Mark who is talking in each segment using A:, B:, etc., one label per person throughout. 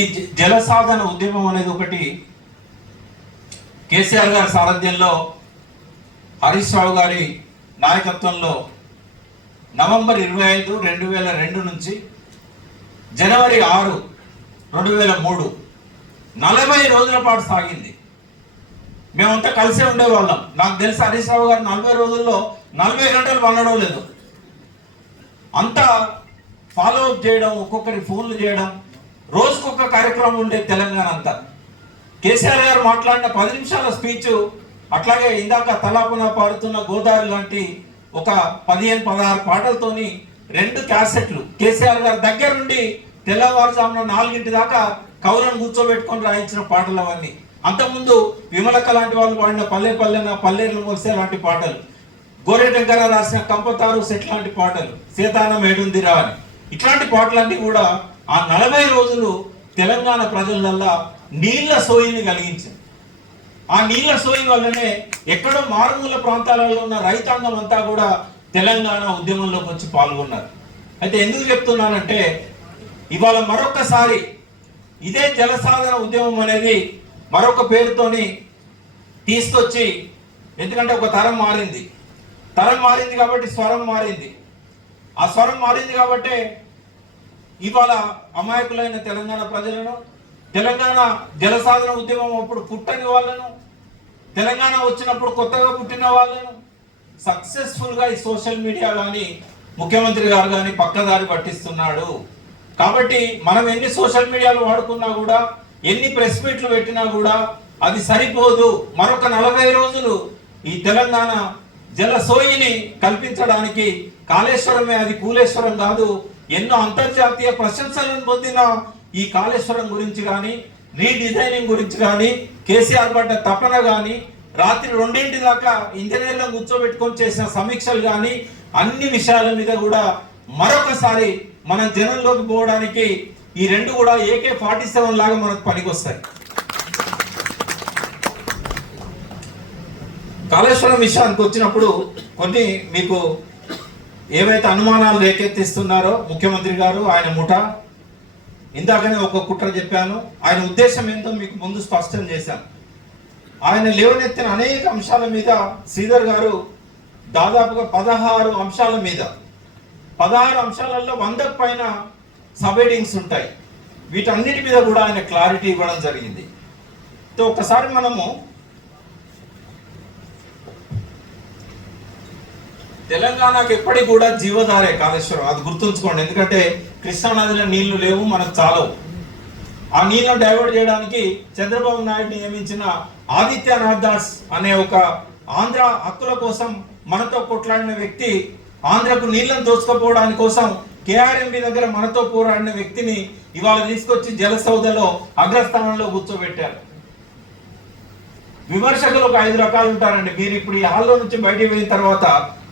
A: ఈ జల సాధన ఉద్యమం అనేది ఒకటి కేసీఆర్ గారి సారథ్యంలో హరీష్ రావు గారి నాయకత్వంలో నవంబర్ ఇరవై ఐదు రెండు వేల రెండు నుంచి జనవరి ఆరు రెండు వేల మూడు నలభై రోజుల పాటు సాగింది. మేమంతా కలిసే ఉండేవాళ్ళం. నాకు తెలిసి హరీష్ రావు గారు నలభై రోజుల్లో నలభై గంటలు పండడం లేదు. అంతా ఫాలో అప్ చేయడం ఒక్కొక్కరి ఫోన్లు చేయడం రోజుకొక కార్యక్రమం ఉండే తెలంగాణ అంతా. కేసీఆర్ గారు మాట్లాడిన పది నిమిషాల స్పీచ్ అట్లాగే ఇందాక తలాపున పారుతున్న గోదావరి లాంటి ఒక పదిహేను పదహారు పాటలతోని రెండు క్యాసెట్లు కేసీఆర్ గారి దగ్గర నుండి తెల్లవారుజామున నాలుగింటి దాకా కవులను కూర్చోబెట్టుకొని రాయించిన పాటలు అవన్నీ అంతకుముందు విమలక లాంటి వాళ్ళు పాడిన పల్లె పల్లెన పల్లెలు మొలిసే లాంటి పాటలు. గోరెటంకర రాసిన కంపతారు సెట్ లాంటి పాటలు. సీతానం ఏడుందిరా అని. ఇట్లాంటి పాటలన్నీ కూడా ఆ నలభై రోజులు తెలంగాణ ప్రజలల్లా నీళ్ళ సోయిని కలిగించింది. ఆ నీళ్ళ సోయి వల్లనే ఎక్కడో మారుమూల ప్రాంతాలలో ఉన్న రైతాంగం అంతా కూడా తెలంగాణ ఉద్యమంలోకి వచ్చి పాల్గొన్నారు. అయితే ఎందుకు చెప్తున్నానంటే ఇవాళ మరొకసారి ఇదే జలసాధన ఉద్యమం అనేది మరొక పేరుతోని తీసుకొచ్చి ఎందుకంటే ఒక తరం మారింది. తరం మారింది కాబట్టి స్వరం మారింది. ఆ స్వరం మారింది కాబట్టి ఇవాళ అమాయకులైన తెలంగాణ ప్రజలను తెలంగాణ జలసాధన ఉద్యమం అప్పుడు పుట్టని వాళ్ళను తెలంగాణ వచ్చినప్పుడు కొత్తగా పుట్టిన వాళ్ళను సక్సెస్ఫుల్గా ఈ సోషల్ మీడియా కానీ ముఖ్యమంత్రి గారు కానీ పక్కదారి పట్టిస్తున్నాడు. కాబట్టి మనం ఎన్ని సోషల్ మీడియాలు వాడుకున్నా కూడా ఎన్ని ప్రెస్ మీట్లు పెట్టినా కూడా అది సరిపోదు. మరొక నలభై రోజులు ఈ తెలంగాణ జలసోయిని కల్పించడానికి కాళేశ్వరమే అది కూలేశ్వరం కాదు. ఎన్నో అంతర్జాతీయ ప్రశంసలను పొందిన ఈ కాళేశ్వరం గురించి కానీ రీడిజైనింగ్ గురించి కానీ కేసీఆర్ పడ్డ తపన కానీ రాత్రి రెండింటి దాకా ఇంజనీర్లను కూర్చోబెట్టుకొని చేసిన సమీక్షలు కానీ అన్ని విషయాల మీద కూడా మరొకసారి మనం జనంలోకి పోవడానికి ఈ రెండు కూడా ఏకే ఫార్టీ సెవెన్ లాగా మనకు పనికొస్తాయి. కాళేశ్వరం విషయానికి వచ్చినప్పుడు కొన్ని మీకు ఏవైతే అనుమానాలు రేకెత్తిస్తున్నారో ముఖ్యమంత్రి గారు ఆయన ముఠ ఇందాకనే ఒక కుట్ర చెప్పాను. ఆయన ఉద్దేశం ఏంటో మీకు ముందు స్పష్టం చేశాను. ఆయన లేవనెత్తిన అనేక అంశాల మీద శ్రీధర్ గారు దాదాపుగా పదహారు అంశాల మీద పదహారు అంశాలలో వందకు పైన సబ్ ఉంటాయి. వీటన్నిటి మీద కూడా ఆయన క్లారిటీ ఇవ్వడం జరిగింది. సో ఒకసారి మనము తెలంగాణకు ఎప్పటికి కూడా జీవధారే కాళేశ్వరం. అది గుర్తుంచుకోండి. ఎందుకంటే కృష్ణానదిలో నీళ్ళు లేవు మనకు చాలవు. ఆ నీళ్ళను డైవర్ట్ చేయడానికి చంద్రబాబు నాయుడు నియమించిన ఆదిత్యనాథ్ దాస్ అనే ఒక ఆంధ్ర హక్కుల కోసం మనతో కొట్లాడిన వ్యక్తి ఆంధ్రకు నీళ్ళను దోచుకపోవడానికి కోసం కేఆర్ఎంబి దగ్గర మనతో పోరాడిన వ్యక్తిని ఇవాళ తీసుకొచ్చి జలసౌదలో అగ్రస్థానంలో కూర్చోబెట్టారు. విమర్శకులు ఒక ఐదు రకాలు ఉంటారండి. మీరు ఇప్పుడు ఈ హాల్లో నుంచి బయటికి పోయిన తర్వాత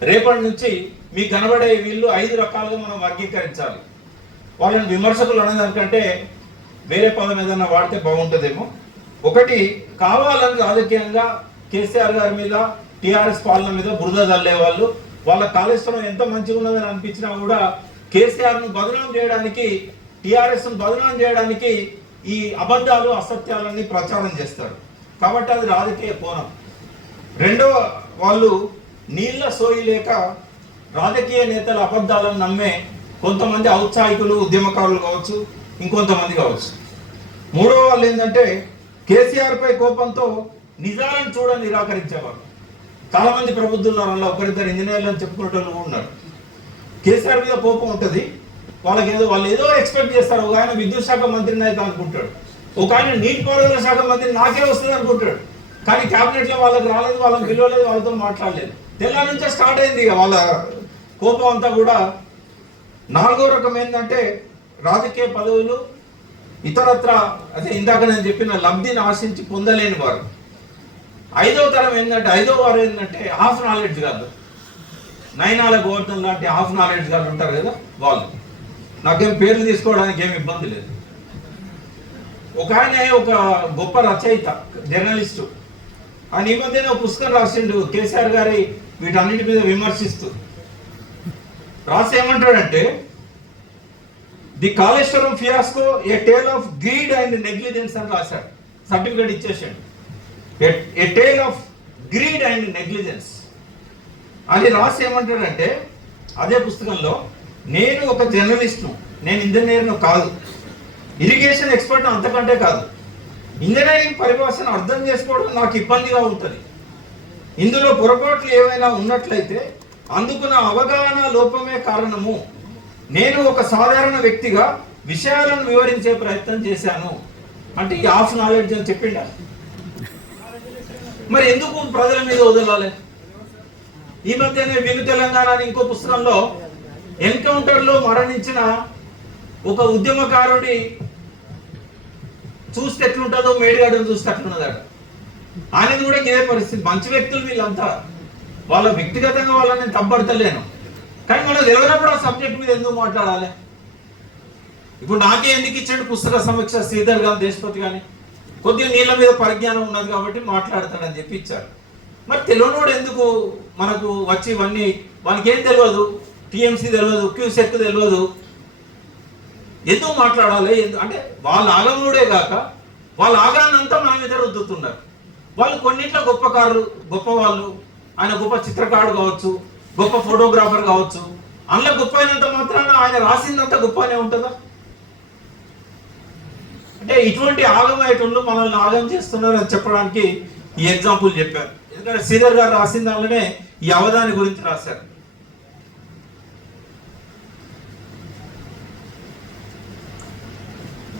A: రేపటి నుంచి మీకు కనబడే వీళ్ళు ఐదు రకాలుగా మనం వర్గీకరించాలి. వాళ్ళని విమర్శకులు అనేదానికంటే వేరే పదం ఏదన్నా వాడితే బాగుంటుందేమో. ఒకటి కావాలని రాజకీయంగా కేసీఆర్ గారి మీద టీఆర్ఎస్ పాలన మీద బురద చల్లే వాళ్ళు వాళ్ళ కాళేశ్వరం ఎంత మంచిగా ఉన్నదని అనిపించినా కూడా కేసీఆర్ను బదనాం చేయడానికి టీఆర్ఎస్ను బదనాం చేయడానికి ఈ అబద్ధాలు అసత్యాలన్నీ ప్రచారం చేస్తారు. కాబట్టి అది రాజకీయ కోణం. రెండో వాళ్ళు నీళ్ళ సోయి లేక రాజకీయ నేతల అబద్ధాలను నమ్మే కొంతమంది ఔత్సాహికులు ఉద్యమకారులు కావచ్చు ఇంకొంతమంది కావచ్చు. మూడో వాళ్ళు ఏంటంటే కేసీఆర్పై కోపంతో నిజాలను చూడ నిరాకరించేవారు చాలా మంది ప్రబుద్ధులు ఒకరిద్దరు ఇంజనీర్లు అని చెప్పుకునేటోళ్ళు కూడా ఉన్నారు. కేసీఆర్ మీద కోపం ఉంటుంది. వాళ్ళకి ఏదో వాళ్ళు ఏదో ఎక్స్పెక్ట్ చేస్తారు. ఒక ఆయన విద్యుత్ శాఖ మంత్రిని అయితే అనుకుంటాడు. ఒక ఆయన నీటిపారుదల శాఖ మంత్రి నాకే వస్తుంది అనుకుంటాడు. కానీ క్యాబినెట్లో వాళ్ళకి రాలేదు వాళ్ళకి పిలవలేదు వాళ్ళతో మాట్లాడలేదు. తెల్ల నుంచే స్టార్ట్ అయింది ఇక వాళ్ళ కోపం అంతా కూడా. నాలుగో రకం ఏంటంటే రాజకీయ పదవులు ఇతరత్ర అదే ఇందాక నేను చెప్పిన లబ్ధిని ఆశించి పొందలేని వారు. ఐదో తరం ఏంటంటే ఐదో వారు ఏంటంటే హాఫ్ నాలెడ్జ్ కాదు. నైనాల గోవర్ధన్ లాంటి హాఫ్ నాలెడ్జ్ గారు ఉంటారు కదా వాళ్ళు. నాకేం పేర్లు తీసుకోవడానికి ఏమి ఇబ్బంది లేదు. ఒక ఆయన ఒక గొప్ప రచయిత జర్నలిస్టు. ఆయన ఈ మధ్యనే ఒక పుస్తకం రాసిండు కేసీఆర్ గారి వీటన్నిటి మీద విమర్శిస్తూ. రాసి ఏమంటాడంటే the Kaleshwaram fiasco a tale of greed and negligence అని రాశాడు. సర్టిఫికేట్ ఇచ్చేసాడు. A tale of greed and negligence అది రాసి ఏమంటాడంటే అదే పుస్తకంలో నేను ఒక జర్నలిస్ట్ను నేను ఇంజనీర్ను కాదు. ఇరిగేషన్ ఎక్స్పర్ట్ అంతకంటే కాదు. ఇంజనీరింగ్ పరిభాషను అర్థం చేసుకోవడం నాకు ఇబ్బందిగా ఉంటుంది. ఇందులో పొరపాట్లు ఏవైనా ఉన్నట్లయితే అందుకు నా అవగాహన లోపమే కారణము. నేను ఒక సాధారణ వ్యక్తిగా విషయాలను వివరించే ప్రయత్నం చేశాను. అంటే ఈ హాఫ్ నాలెడ్జ్ అని చెప్పిండ? మరి ఎందుకు ప్రజల మీద వదలాలి? ఈ మధ్యనే విను తెలంగాణ అని ఇంకో పుస్తకంలో ఎన్కౌంటర్లో మరణించిన ఒక ఉద్యమకారుడి చూస్తే ఎట్లుంటుందో మేడిగాడని చూస్తే అట్లున్నదాడు. ఆయనది కూడా ఇదే పరిస్థితి. మంచి వ్యక్తులు వీళ్ళంతా. వాళ్ళ వ్యక్తిగతంగా వాళ్ళని నేను తప్పడతలేను. కానీ మనం తెలియనప్పుడు ఆ సబ్జెక్ట్ మీద ఎందుకు మాట్లాడాలి? ఇప్పుడు నాకే ఎందుకు ఇచ్చాడు పుస్తక సమీక్ష శ్రీధర్ గారు దేశపతి కానీ కొద్దిగా నీళ్ళ మీద పరిజ్ఞానం ఉన్నది కాబట్టి మాట్లాడతాడని చెప్పి ఇచ్చారు. మరి తెలియనోడు ఎందుకు మనకు వచ్చి ఇవన్నీ? వానికి ఏం తెలియదు? టీఎంసీ తెలియదు క్యూసెక్ తెలియదు. ఎందుకు మాట్లాడాలి? అంటే వాళ్ళ ఆగముడే కాక వాళ్ళ ఆగ్రహాన్ని అంతా మన మీద రుద్దుతున్నారు. వాళ్ళు కొన్నిట్లో గొప్పకారులు గొప్పవాళ్ళు గొప్ప వాళ్ళు. ఆయన గొప్ప చిత్రకారుడు కావచ్చు గొప్ప ఫోటోగ్రాఫర్ కావచ్చు. అందులో గొప్ప అయినంత మాత్రాన ఆయన రాసిందంత గొప్పనే ఉంటుందా? అంటే ఇటువంటి ఆగమయ్యేటోళ్ళు మనల్ని ఆగం చేస్తున్నారు అని చెప్పడానికి ఈ ఎగ్జాంపుల్ చెప్పారు. ఎందుకంటే శ్రీధర్ గారు రాసిన దానిలోనే ఈ అవధాని గురించి రాశారు.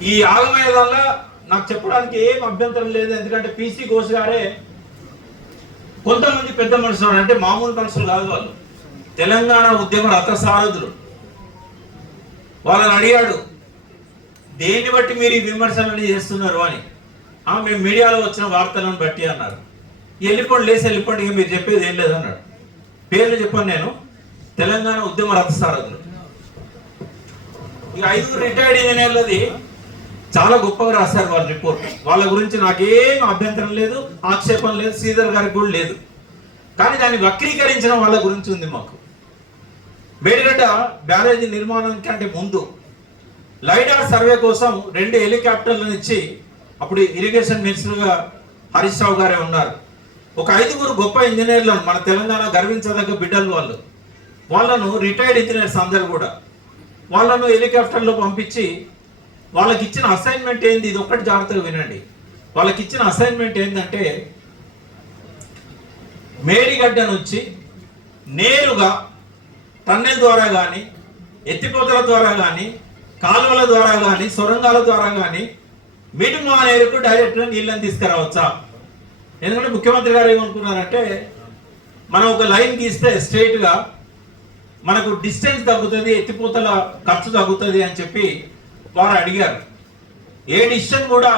A: ఈ ఆగమైన దానిలో నాకు చెప్పడానికి ఏం అభ్యంతరం లేదు ఎందుకంటే పీసీ ఘోష్ గారే కొంతమంది పెద్ద మనుషులు అంటే మామూలు మనుషులు కాదు వాళ్ళు. తెలంగాణ ఉద్యమ రథసారథులు వాళ్ళని అడిగాడు దేన్ని బట్టి మీరు ఈ విమర్శలన్నీ చేస్తున్నారు? అని. మేము మీడియాలో వచ్చిన వార్తలను బట్టి అన్నారు. వెళ్ళిపోండి లేసి వెళ్ళిపోండి ఇక మీరు చెప్పేది ఏం లేదన్నాడు పేర్లు చెప్పాను నేను. తెలంగాణ ఉద్యమ రథసారథులు ఇక ఐదుగురు రిటైర్డ్ ఇంజనీర్లది చాలా గొప్పగా రాశారు వాళ్ళ రిపోర్ట్. వాళ్ళ గురించి నాకేం అభ్యంతరం లేదు ఆక్షేపం లేదు శ్రీధర్ గారికి కూడా లేదు. కానీ దాన్ని వక్రీకరించిన వాళ్ళ గురించి ఉంది మాకు. మేడిగడ్డ బ్యారేజీ నిర్మాణం కంటే ముందు లైడార్ సర్వే కోసం రెండు హెలికాప్టర్లను ఇచ్చి అప్పుడు ఇరిగేషన్ మినిస్టర్గా హరీష్ రావు గారే ఉన్నారు. ఒక ఐదుగురు గొప్ప ఇంజనీర్లను మన తెలంగాణ గర్వించదగ్గ బిడ్డలు వాళ్ళు. వాళ్ళను రిటైర్డ్ ఇంజనీర్స్ అందరు కూడా. వాళ్ళను హెలికాప్టర్లో పంపించి వాళ్ళకి ఇచ్చిన అసైన్మెంట్ ఏంది? ఇది ఒక్కటి జాగ్రత్తగా వినండి. వాళ్ళకి ఇచ్చిన అసైన్మెంట్ ఏంటంటే మేడిగడ్డ నుంచి నేరుగా టన్నెల్ ద్వారా కానీ ఎత్తిపోతల ద్వారా కానీ కాలువల ద్వారా కానీ సొరంగాల ద్వారా కానీ మిడుమా నేరుకు డైరెక్ట్గా నీళ్ళని తీసుకురావచ్చా? ఎందుకంటే ముఖ్యమంత్రి గారు ఏమనుకున్నారంటే మనం ఒక లైన్ గీస్తే స్ట్రైట్గా మనకు డిస్టెన్స్ తగ్గుతుంది ఎత్తిపోతల ఖర్చు తగ్గుతుంది అని చెప్పి వారు అడిగారు. ఏ డిసిషన్ కూడా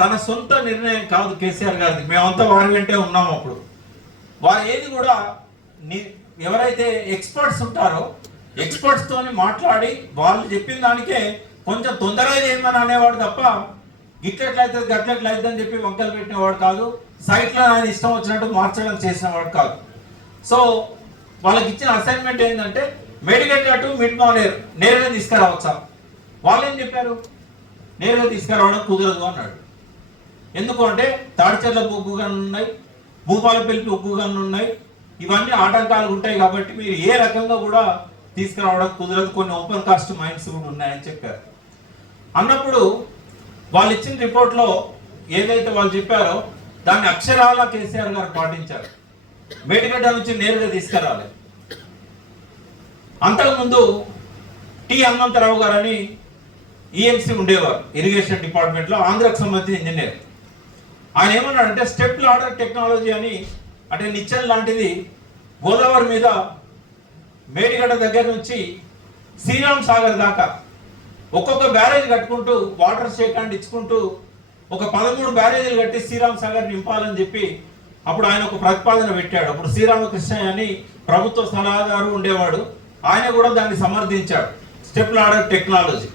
A: తన సొంత నిర్ణయం కాదు కేసీఆర్ గారిది. మేమంతా వారి వెంటే ఉన్నాము అప్పుడు. వారు ఏది కూడా ఎవరైతే ఎక్స్పర్ట్స్ ఉంటారో ఎక్స్పర్ట్స్తో మాట్లాడి వాళ్ళు చెప్పిన దానికే కొంచెం తొందరగా చేయమని అనేవాడు తప్ప గిట్లెట్లయితే గట్లెట్లయితే అని చెప్పి వంకలు పెట్టినవాడు కాదు. సైట్లో ఆయన ఇష్టం వచ్చినట్టు మార్చడం చేసినవాడు కాదు. సో వాళ్ళకి ఇచ్చిన అసైన్మెంట్ ఏంటంటే మెడికల్ అటు మిడ్ మానేర్ నేరుగా తీసుకురావచ్చా? వాళ్ళు ఏం చెప్పారు? నేరుగా తీసుకురావడం కుదరదు అన్నాడు. ఎందుకు అంటే తాడిచెర్ల బొగ్గు గనులు ఉన్నాయి భూపాలపల్లి బొగ్గు గనులు ఉన్నాయి ఇవన్నీ ఆటంకాలు ఉంటాయి కాబట్టి మీరు ఏ రకంగా కూడా తీసుకురావడం కుదరదు. కొన్ని ఓపెన్ కాస్ట్ మైండ్స్ కూడా ఉన్నాయని చెప్పారు. అన్నప్పుడు వాళ్ళు ఇచ్చిన రిపోర్ట్లో ఏదైతే వాళ్ళు చెప్పారో దాన్ని అక్షరాల కేసీఆర్ గారు పాటించారు. మేడిగడ్డ నుంచి నేరుగా తీసుకురాలి అంతకుముందు టి హనుమంతరావు గారని ఈఎంసీ ఉండేవారు. ఇరిగేషన్ డిపార్ట్మెంట్లో ఆంధ్రకు సంబంధించిన ఇంజనీర్ ఆయన ఏమన్నాడంటే స్టెప్ లాడర్ టెక్నాలజీ అని అంటే నిచ్చెన్ లాంటిది గోదావరి మీద మేడిగడ్డ దగ్గర నుంచి శ్రీరామ్ సాగర్ దాకా ఒక్కొక్క బ్యారేజ్ కట్టుకుంటూ వాటర్ స్టేట్ ఇచ్చుకుంటూ ఒక పదమూడు బ్యారేజీలు కట్టి శ్రీరామ్ సాగర్ నింపాలని చెప్పి అప్పుడు ఆయన ఒక ప్రతిపాదన పెట్టాడు. అప్పుడు శ్రీరామకృష్ణ అని ప్రభుత్వ సలహాదారు ఉండేవాడు. ఆయన కూడా దాన్ని సమర్థించాడు. స్టెప్ లాడర్ టెక్నాలజీ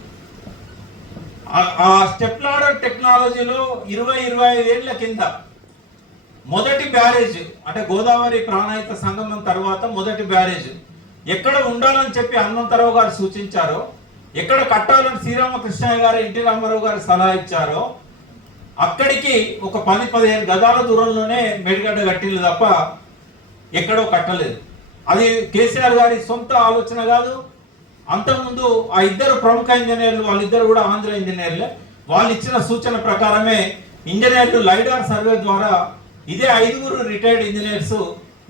A: ఆ- స్టెప్లాడర్ స్టెప్ లాడర్ టెక్నాలజీలో ఇరవై ఇరవై ఐదు ఏళ్ళ కింద మొదటి బ్యారేజ్ అంటే గోదావరి ప్రాణాయిత సంగమం తర్వాత మొదటి బ్యారేజ్. ఎక్కడ ఉండాలని చెప్పి హనుమంతరావు గారు సూచించారో ఎక్కడ కట్టాలని శ్రీరామకృష్ణయ్య గారు ఎన్టీ రామారావు గారు సలహా ఇచ్చారో అక్కడికి ఒక పది పదిహేను గదాల దూరంలోనే మెడిగడ్డ కట్టింది తప్ప ఎక్కడో కట్టలేదు. అది కేసీఆర్ గారి సొంత ఆలోచన కాదు అంతకుముందు ఆ ఇద్దరు ప్రముఖ ఇంజనీర్లు వాళ్ళిద్దరు కూడా ఆంధ్ర ఇంజనీర్లే. వాళ్ళు ఇచ్చిన సూచన ప్రకారమే ఇంజనీర్లు లైడార్ సర్వే ద్వారా ఇదే ఐదుగురు రిటైర్డ్ ఇంజనీర్స్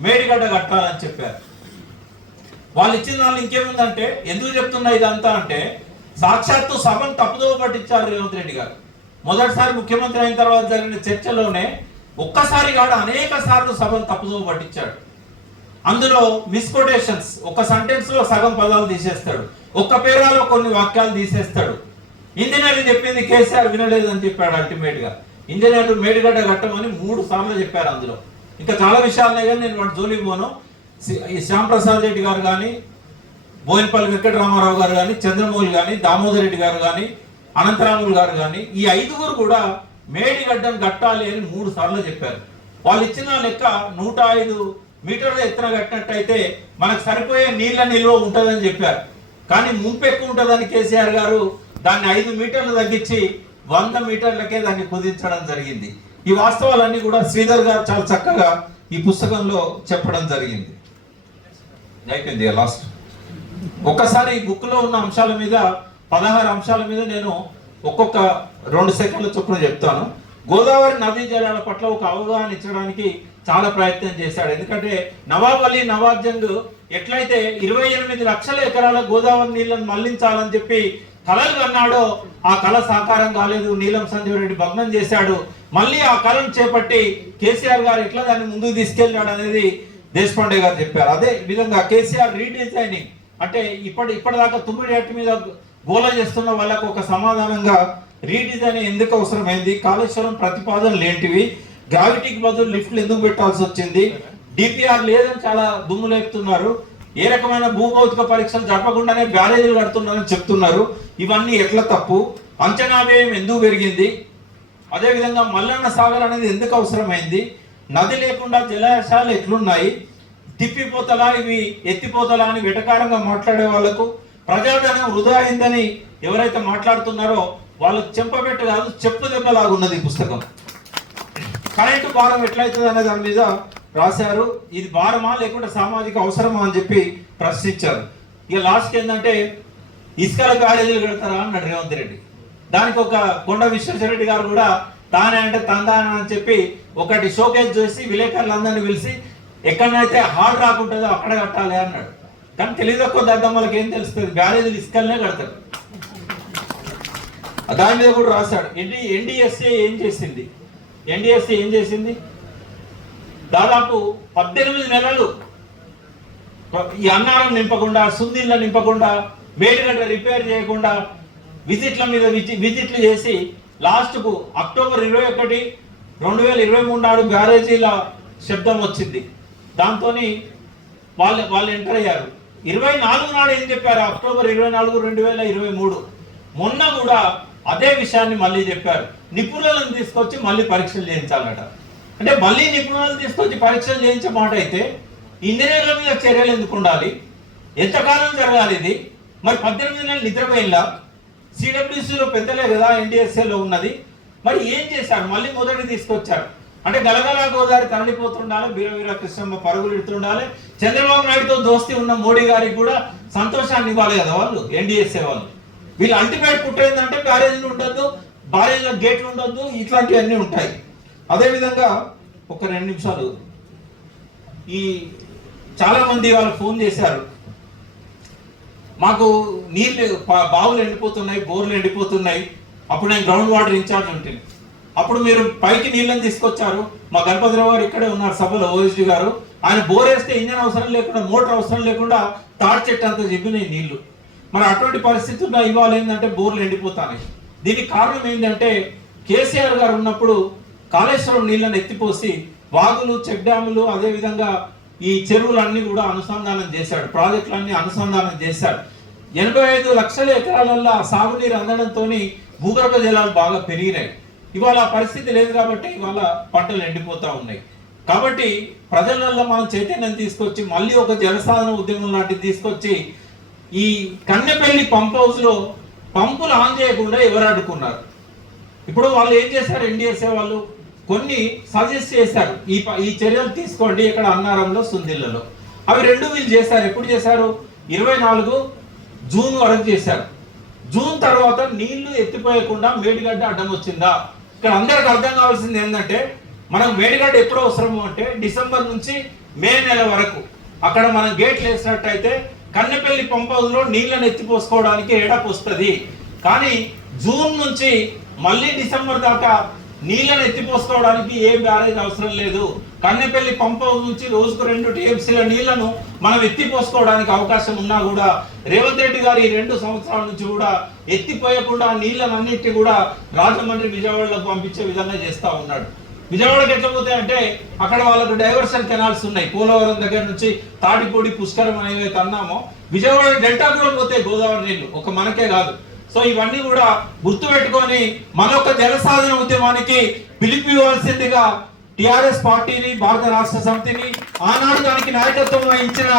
A: మేడిగడ్డ కట్టాలని చెప్పారు. వాళ్ళు ఇచ్చిన వాళ్ళు ఇంకేముందంటే ఎందుకు చెప్తున్నా ఇదంతా అంటే సాక్షాత్తు సభను తప్పుదోవ పట్టించారు రేవంత్ రెడ్డి గారు. మొదటిసారి ముఖ్యమంత్రి అయిన తర్వాత జరిగిన చర్చలోనే ఒక్కసారి కాదు అనేక సార్లు సభను తప్పుదోవ పట్టించాడు. అందులో మిస్కోటేషన్స్ ఒక సెంటెన్స్లో సగం పదాలు తీసేస్తాడు. ఒక్క పేరాలో కొన్ని వాక్యాలు తీసేస్తాడు. ఇంజనీర్లు చెప్పింది కేసీఆర్ వినలేదని చెప్పాడు అల్టిమేట్గా. ఇంజనీర్లు మేడిగడ్డ కట్టమని మూడు సార్లు చెప్పారు అందులో. ఇంకా చాలా విషయాలున్నాయి కానీ నేను వాటి జోలికి పోను. శ్యామ్ ప్రసాద్ శ్యాంప్రసాద్ రెడ్డి గారు కానీ బోయినపల్లి వెంకటరామారావు గారు కానీ చంద్రమౌళి కానీ దామోదర్ రెడ్డి గారు కానీ అనంతరాములు గారు కానీ ఈ ఐదుగురు కూడా మేడిగడ్డను కట్టాలి అని మూడు సార్లు చెప్పారు. వాళ్ళు ఇచ్చిన లెక్క నూట ఐదు మీటర్ల ఎత్తున కట్టినట్టయితే మనకు సరిపోయే నీళ్ళ నిల్వ ఉంటుందని చెప్పారు. కానీ ముంపు ఎక్కువ ఉంటుందని కేసీఆర్ గారు దాన్ని ఐదు మీటర్లు తగ్గించి వంద మీటర్లకే దాన్ని కుదించడం జరిగింది. ఈ వాస్తవాలన్నీ కూడా శ్రీధర్ గారు చాలా చక్కగా ఈ పుస్తకంలో చెప్పడం జరిగింది. అయిపోయింది లాస్ట్ ఒక్కసారి ఈ బుక్లో ఉన్న అంశాల మీద పదహారు అంశాల మీద నేను ఒక్కొక్క రెండు సెకండ్ల చొప్పున చెప్తాను. గోదావరి నదీ జలాల పట్ల ఒక అవగాహన ఇచ్చడానికి చాలా ప్రయత్నం చేశాడు. ఎందుకంటే నవాబ్ అలీ నవాబ్ జంగ్ ఎట్లయితే ఇరవై ఎనిమిది లక్షల ఎకరాల గోదావరి నీళ్ళను మళ్ళించాలని చెప్పి కలలు కన్నాడో ఆ కళ సాకారం కాలేదు. నీలం సంజీవ్ రెడ్డి భగ్నం చేశాడు. మళ్ళీ ఆ కళను చేపట్టి కేసీఆర్ గారు ఎట్లా దాన్ని ముందుకు తీసుకెళ్ళాడు అనేది దేశపాండే గారు చెప్పారు. అదే విధంగా కేసీఆర్ రీడిజైనింగ్ అంటే ఇప్పటి ఇప్పటిదాకా తుమ్మిడి అట్టి మీద గోల చేస్తున్న వాళ్ళకు ఒక సమాధానంగా రీడిజైన్ ఎందుకు అవసరమైంది? కాళేశ్వరం ప్రతిపాదనలు ఏంటివి? గ్రావిటీకి బదులు లిఫ్ట్లు ఎందుకు పెట్టాల్సి వచ్చింది? డిపిఆర్ లేదని చాలా దుమ్ము లేపుతున్నారు ఏ రకమైన భూభౌతిక పరీక్షలు జరపకుండానే బ్యారేజీలు కడుతున్నారని చెప్తున్నారు. ఇవన్నీ ఎట్లా తప్పు? అంచనా వ్యయం ఎందుకు పెరిగింది? అదేవిధంగా మల్లన్న సాగర్ అనేది ఎందుకు అవసరమైంది? నది లేకుండా జలాశయాలు ఎట్లున్నాయి? తిప్పిపోతలా ఇవి ఎత్తిపోతలా అని వెటకారంగా మాట్లాడే వాళ్ళకు ప్రజాధనం వృధా అయిందని ఎవరైతే మాట్లాడుతున్నారో వాళ్ళకు చెంపబెట్టు కాదు చెప్పు దెబ్బలాగున్నది ఈ పుస్తకం. కరెంటు భారం ఎట్లయితుంది అనే దాని మీద రాశారు. ఇది భారమా లేకుంటే సామాజిక అవసరమా అని చెప్పి ప్రశ్నించారు. ఇక లాస్ట్ ఏంటంటే ఇసుకల కాలేజీలు కడతారా అన్నాడు రేవంత్ రెడ్డి. దానికి ఒక కొండ విశ్వేశ్వరరెడ్డి గారు కూడా తానే అంటే తందాన అని చెప్పి ఒకటి షోకేజ్ చేసి విలేకరులందరినీ పిలిచి ఎక్కడనైతే హార్డ్ రాకుంటుందో అక్కడ కట్టాలి అన్నాడు. కానీ తెలియదు తక్కువ వాళ్ళకి ఏం తెలుస్తుంది? బ్యారేజీలు ఇసుకలనే కడతారు. దాని మీద కూడా రాశాడు. ఎన్డీ ఎన్డీఎస్ఏ ఏం చేసింది? ఎన్డీఎస్సీ ఏం చేసింది? దాదాపు పద్దెనిమిది నెలలు ఈ అన్నారం నింపకుండా సుందీళ్ళ నింపకుండా వేడిగడ్డ రిపేర్ చేయకుండా విజిట్ల మీద విజిట్లు చేసి లాస్ట్కు అక్టోబర్ ఇరవై ఒకటి రెండు వేల ఇరవై మూడు నాడు బ్యారేజీల శబ్దం వచ్చింది. దాంతో వాళ్ళు వాళ్ళు ఎంటర్ అయ్యారు. ఇరవై నాలుగు నాడు ఏం చెప్పారు? అక్టోబర్ ఇరవై నాలుగు రెండు వేల ఇరవై మూడు. మొన్న కూడా అదే విషయాన్ని మళ్ళీ చెప్పారు. నిపుణులను తీసుకొచ్చి మళ్ళీ పరీక్షలు చేయించాలట. అంటే మళ్ళీ నిపుణులను తీసుకొచ్చి పరీక్షలు చేయించే మాట అయితే ఇంజనీర్ల మీద చర్యలు ఎందుకు ఉండాలి? ఎంతకాలం జరగాలి ఇది? మరి పద్దెనిమిది నెలలు నిద్రపోయిందా? సిడబ్ల్యూసీలో పెద్దలే కదా ఎన్డిఎస్ఏలో ఉన్నది. మరి ఏం చేశారు? మళ్ళీ మొదటి తీసుకొచ్చారు. అంటే గలగల గోదావరి తరలిపోతుండాలి బీరవీర కృష్ణమ్మ పరుగులు ఇడుతుండాలి. చంద్రబాబు నాయుడుతో దోస్తి ఉన్న మోడీ గారికి కూడా సంతోషాన్ని ఇవ్వాలి కదా వాళ్ళు ఎన్డీఎస్ఏ వాళ్ళు. వీళ్ళు అల్టిమేట్ పుట్టేందంటే బ్యారేజ్లు ఉండొద్దు బ్యారేజ్లో గేట్లు ఉండొద్దు ఇట్లాంటివన్నీ ఉంటాయి. అదేవిధంగా ఒక రెండు నిమిషాలు. ఈ చాలామంది వాళ్ళు ఫోన్ చేశారు. మాకు నీళ్ళు బావులు ఎండిపోతున్నాయి బోర్లు ఎండిపోతున్నాయి. అప్పుడు నేను గ్రౌండ్ వాటర్ ఇన్ఛార్జ్ ఉంటుంది అప్పుడు మీరు పైకి నీళ్ళని తీసుకొచ్చారు. మా గణపతిరావు గారు ఇక్కడే ఉన్నారు సభలో ఓఎస్డి గారు. ఆయన బోర్ వేస్తే ఇంజన్ అవసరం లేకుండా మోటార్ అవసరం లేకుండా తాడు చెట్టు అంత చెప్పినాయి నీళ్ళు మరి అటువంటి పరిస్థితుల్లో ఇవాళ ఏంటంటే బోర్లు ఎండిపోతాయి దీనికి కారణం ఏంటంటే కేసీఆర్ గారు ఉన్నప్పుడు కాళేశ్వరం నీళ్ళని ఎత్తిపోసి వాగులు చెక్ డ్యాములు అదేవిధంగా ఈ చెరువులన్నీ కూడా అనుసంధానం చేశాడు. ప్రాజెక్టులన్నీ అనుసంధానం చేశాడు. ఎనభై ఐదు లక్షల ఎకరాలల్లో ఆ సాగునీరు అందడంతో భూగర్భ జలాలు బాగా పెరిగినాయి. ఇవాళ ఆ పరిస్థితి లేదు కాబట్టి ఇవాళ పంటలు ఎండిపోతూ ఉన్నాయి. కాబట్టి ప్రజలలో మనం చైతన్యం తీసుకొచ్చి మళ్ళీ ఒక జలసాధన ఉద్యమం లాంటిది తీసుకొచ్చి ఈ కన్నెపల్లి పంప్ హౌస్లో పంపులు ఆన్ చేయకుండా ఎవరు అడ్డుకున్నారు? ఇప్పుడు వాళ్ళు ఏం చేశారు? ఎన్డీఎస్ఏ వాళ్ళు కొన్ని సజెస్ట్ చేశారు. ఈ ప- ఈ చర్యలు తీసుకోండి ఇక్కడ అన్నారంలో సుందిల్లలో అవి రెండు వీళ్ళు చేశారు. ఎప్పుడు చేశారు? ఇరవై నాలుగు జూన్ వరకు చేశారు. జూన్ తర్వాత నీళ్ళు ఎత్తిపోయకుండా మేడిగడ్డ అడ్డం వచ్చిందా? ఇక్కడ అందరికి అర్థం కావాల్సింది ఏంటంటే మనం మేడిగడ్డ ఎప్పుడు అవసరము అంటే డిసెంబర్ నుంచి మే నెల వరకు. అక్కడ మనం గేట్లు వేసినట్టయితే కన్నెపల్లి పంపలో నీళ్ళని ఎత్తిపోసుకోవడానికి ఏడాపు వస్తుంది కానీ జూన్ నుంచి మళ్ళీ డిసెంబర్ దాకా నీళ్ళని ఎత్తిపోసుకోవడానికి ఏ బ్యారేజ్ అవసరం లేదు. కన్నెపల్లి పంప్ నుంచి రోజుకు రెండు టీఎంసీల నీళ్ళను మనం ఎత్తిపోసుకోవడానికి అవకాశం ఉన్నా కూడా రేవంత్ రెడ్డి గారు ఈ రెండు సంవత్సరాల నుంచి కూడా ఎత్తిపోయకుండా నీళ్ళని అన్నిటి కూడా రాజమండ్రి విజయవాడలోకి పంపించే విధంగా చేస్తూ ఉన్నాడు. విజయవాడకి ఎట్లా పోతాయి అంటే అక్కడ వాళ్ళకు డైవర్షన్ కెనాల్స్ ఉన్నాయి. పోలవరం దగ్గర నుంచి తాటిపూడి పుష్కరం అనేవి అన్నామో విజయవాడ డెల్టా కూడా పోతాయి గోదావరి నీళ్ళు. ఒక మనకే కాదు. సో ఇవన్నీ కూడా గుర్తుపెట్టుకొని మరొక జలసాధన ఉద్యమానికి పిలిపివ్వాల్సిందిగా టిఆర్ఎస్ పార్టీని భారత రాష్ట్ర సమితిని ఆనాడు దానికి నాయకత్వం వహించిన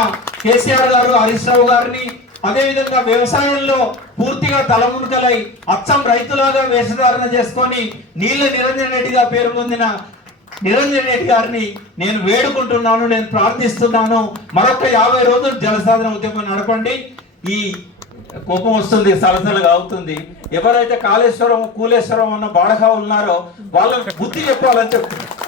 A: కేసీఆర్ గారు హరీష్ రావు గారిని అదేవిధంగా వ్యవసాయంలో పూర్తిగా తలమునకలై అచ్చం రైతులాగా వేషధారణ చేసుకొని నీళ్ళ నిరంజన్ రెడ్డిగా పేరు పొందిన నిరంజన్ రెడ్డి గారిని నేను వేడుకుంటున్నాను నేను ప్రార్థిస్తున్నాను. మరొక యాభై రోజులు జలసాధన ఉద్యమం నడపండి. ఈ కోపం వస్తుంది సలసలుగా అవుతుంది. ఎవరైతే కాళేశ్వరం కూలేశ్వరం ఉన్న బాడగా ఉన్నారో వాళ్ళకి బుద్ధి చెప్పాలని చెప్తున్నారు